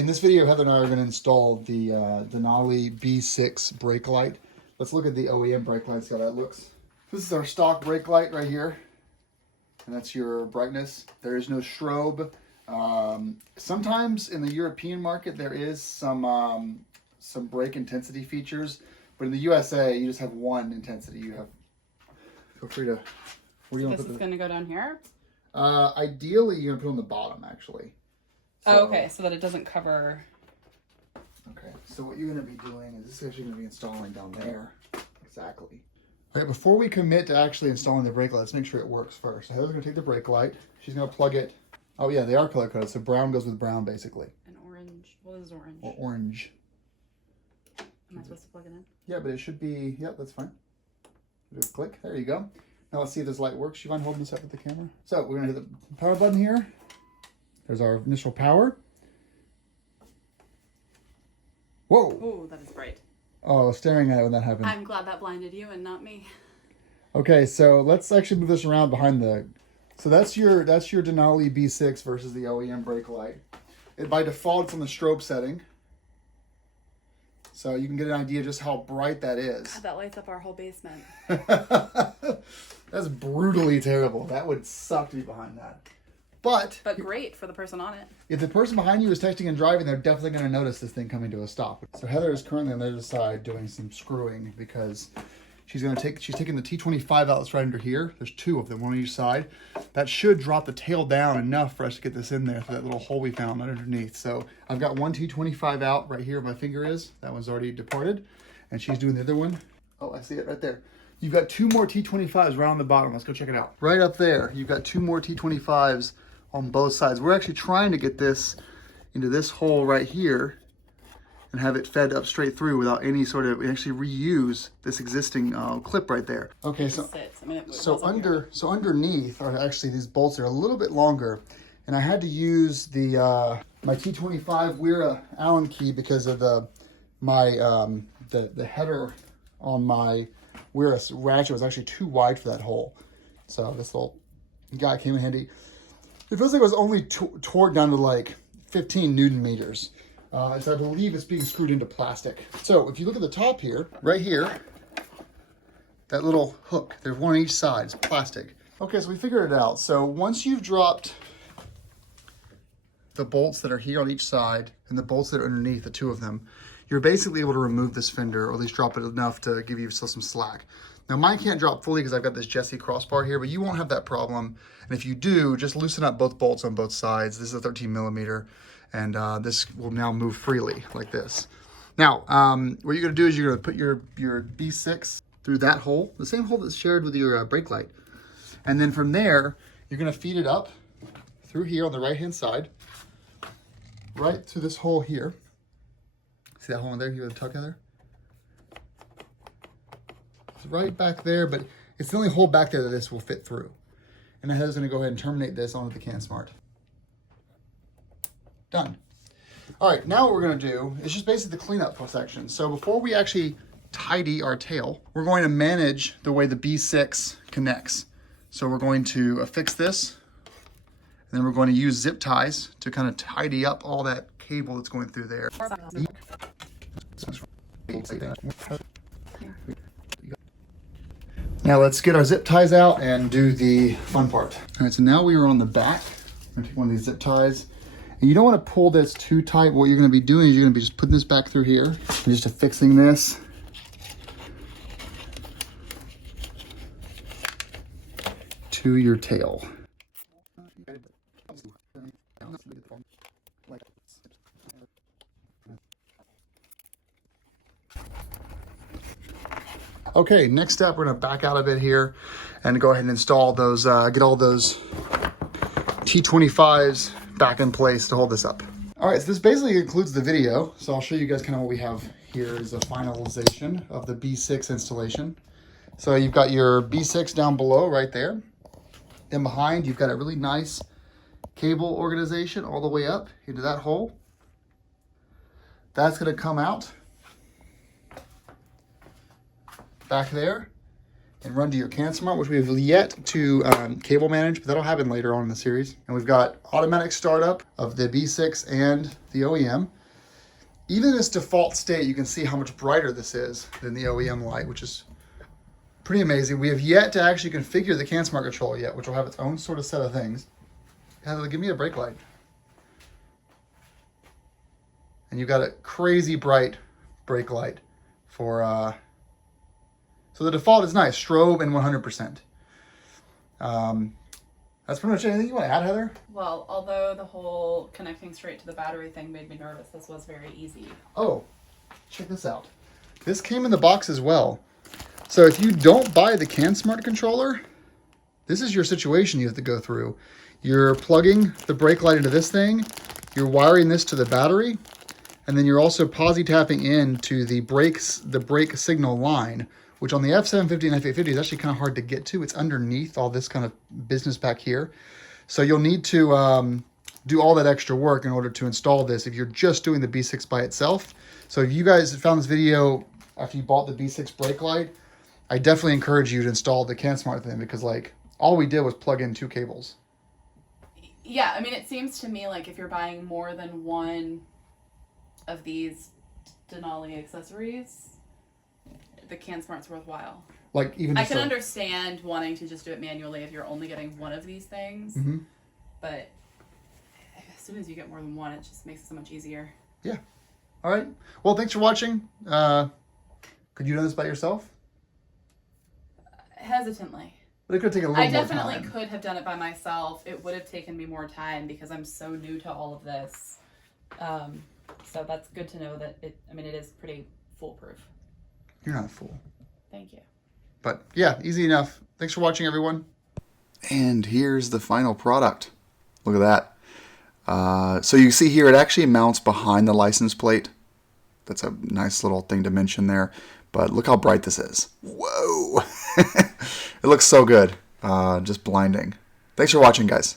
In this video, Heather and I are going to install the Denali B6 brake light. Let's look at the OEM brake light, see how that looks. This is our stock brake light right here, and that's your brightness. There is no strobe. Sometimes in the European market, there is some brake intensity features, but in the USA, you just have one intensity. You have, feel free to, where do you want to put this is going to go down here? Ideally, you're going to put it on the bottom, actually. So, oh, okay, so that it doesn't cover. Okay, so what you're going to be doing is this is actually going to be installing down there. Exactly. Okay, before we commit to actually installing the brake light, let's make sure it works first. So Heather's going to take the brake light. She's going to plug it. Oh yeah, they are color coded, so brown goes with brown, basically. And orange. Well, this is orange. Or orange. Am I supposed to plug it in? Yeah, but it should be, yeah, that's fine. Do a click, there you go. Now let's see if this light works. You mind holding this up with the camera? So we're going to hit the power button here. There's our initial power. Whoa! Oh, that is bright. Oh, staring at it when that happened. I'm glad that blinded you and not me. Okay, so let's actually move this around behind the... So that's your Denali B6 versus the OEM brake light. By default, it's on the strobe setting. So you can get an idea just how bright that is. God, that lights up our whole basement. That's brutally terrible. That would suck to be behind that. But great for the person on it. If the person behind you is texting and driving, they're definitely going to notice this thing coming to a stop. So Heather is currently on the other side doing some screwing because she's taking the T25 outlets right under here. There's two of them, one on each side. That should drop the tail down enough for us to get this in there through that little hole we found underneath. So I've got one T25 out right here where my finger is. That one's already departed. And she's doing the other one. Oh, I see it right there. You've got two more T25s right on the bottom. Let's go check it out. Right up there, you've got two more T25s on both sides. We're actually trying to get this into this hole right here and have it fed up straight through without any sort of, we actually reuse this existing clip right there. Okay, so underneath are actually these bolts are a little bit longer, and I had to use the my T25 Wera Allen key because of the header on my Wera ratchet was actually too wide for that hole. So this little guy came in handy. It feels like it was only torqued down to like 15 Newton meters. So I believe it's being screwed into plastic. So if you look at the top here, right here, that little hook, there's one on each side, it's plastic. Okay, so we figured it out. So once you've dropped the bolts that are here on each side and the bolts that are underneath, the two of them, you're basically able to remove this fender, or at least drop it enough to give you still some slack. Now mine can't drop fully because I've got this Jesse crossbar here, but you won't have that problem. And if you do, just loosen up both bolts on both sides. This is a 13 millimeter, and this will now move freely like this. Now, what you're gonna do is you're gonna put your B6 through that hole, the same hole that's shared with your brake light. And then from there, you're gonna feed it up through here on the right-hand side, right through this hole here. See that hole in there? You have a tug, Heather? It's right back there, but it's the only hole back there that this will fit through. And Heather's gonna go ahead and terminate this onto the CanSmart. Done. All right, now what we're gonna do is just basically the cleanup section. So before we actually tidy our tail, we're going to manage the way the B6 connects. So we're going to affix this, and then we're going to use zip ties to kind of tidy up all that cable that's going through there. Now let's get our zip ties out and do the fun part. All right, so now we are on the back. I'm gonna take one of these zip ties. And you don't wanna pull this too tight. What you're gonna be doing is you're gonna be just putting this back through here and just affixing this to your tail. Okay, next step, we're gonna back out a bit here and go ahead and install those, get all those T25s back in place to hold this up. All right, so this basically concludes the video. So I'll show you guys kind of what we have here is a finalization of the B6 installation. So you've got your B6 down below right there. Then behind, you've got a really nice cable organization all the way up into that hole. That's gonna come out back there. and run to your CanSmart, which we have yet to cable manage, but that'll happen later on in the series. And we've got automatic startup of the B6 and the OEM. Even in its default state, you can see how much brighter this is than the OEM light, which is pretty amazing. We have yet to actually configure the CanSmart controller yet, which will have its own sort of set of things. Heather, give me a brake light. And you've got a crazy bright brake light for, so the default is nice, strobe and 100%. That's pretty much anything you want to add, Heather? Well, although the whole connecting straight to the battery thing made me nervous, this was very easy. Oh, check this out. This came in the box as well. So if you don't buy the CanSmart controller, this is your situation you have to go through. You're plugging the brake light into this thing, you're wiring this to the battery, and then you're also posi tapping into the brake signal line, which on the F750 and F850 is actually kind of hard to get to. It's underneath all this kind of business back here. So you'll need to do all that extra work in order to install this if you're just doing the B6 by itself. So if you guys found this video after you bought the B6 brake light, I definitely encourage you to install the CanSmart thing, because like all we did was plug in 2 cables. Yeah, I mean, it seems to me like if you're buying more than one of these Denali accessories, the CanSmart's worthwhile. Like even I can understand wanting to just do it manually if you're only getting one of these things, but as soon as you get more than one, it just makes it so much easier. Yeah. All right. Well, thanks for watching. Could you do this by yourself? Hesitantly. But it could take a little more time. I definitely could have done it by myself. It would have taken me more time because I'm so new to all of this. So that's good to know that it is pretty foolproof. You're not a fool. Thank you. But yeah, easy enough. Thanks for watching, everyone. And here's the final product. Look at that. So you see here, it actually mounts behind the license plate. That's a nice little thing to mention there. But look how bright this is. Whoa. It looks so good. Just blinding. Thanks for watching, guys.